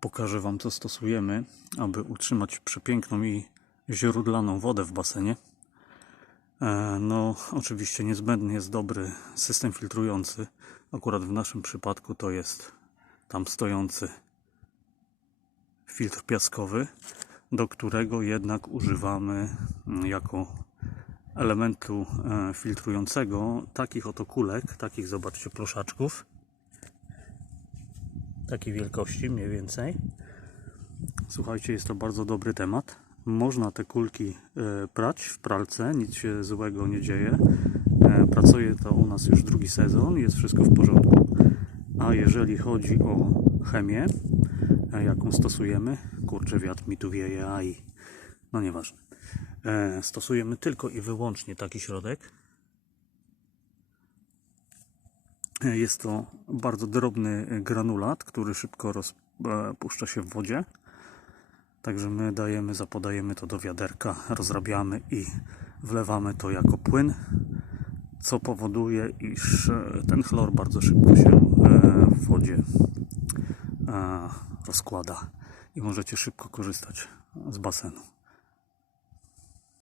Pokażę Wam, co stosujemy, aby utrzymać przepiękną i źródlaną wodę w basenie. E, No, oczywiście niezbędny jest dobry system filtrujący. Akurat w naszym przypadku to jest tam stojący filtr piaskowy, do którego jednak używamy jako elementu e, filtrującego takich oto kulek, takich zobaczcie ploszaczków takiej wielkości mniej więcej. Słuchajcie, jest to bardzo dobry temat. Można te kulki e, prać w pralce, nic się złego nie dzieje. E, Pracuje to u nas już drugi sezon, jest wszystko w porządku. A jeżeli chodzi o chemię, e, jaką stosujemy, kurczę, wiatr mi tu wieje, a i no nieważne. Stosujemy tylko i wyłącznie taki środek. Jest to bardzo drobny granulat, który szybko rozpuszcza się w wodzie. Także my dajemy, zapodajemy to do wiaderka, rozrabiamy i wlewamy to jako płyn, co powoduje, iż e, ten chlor bardzo szybko się e, w wodzie e, rozkłada i możecie szybko korzystać z basenu.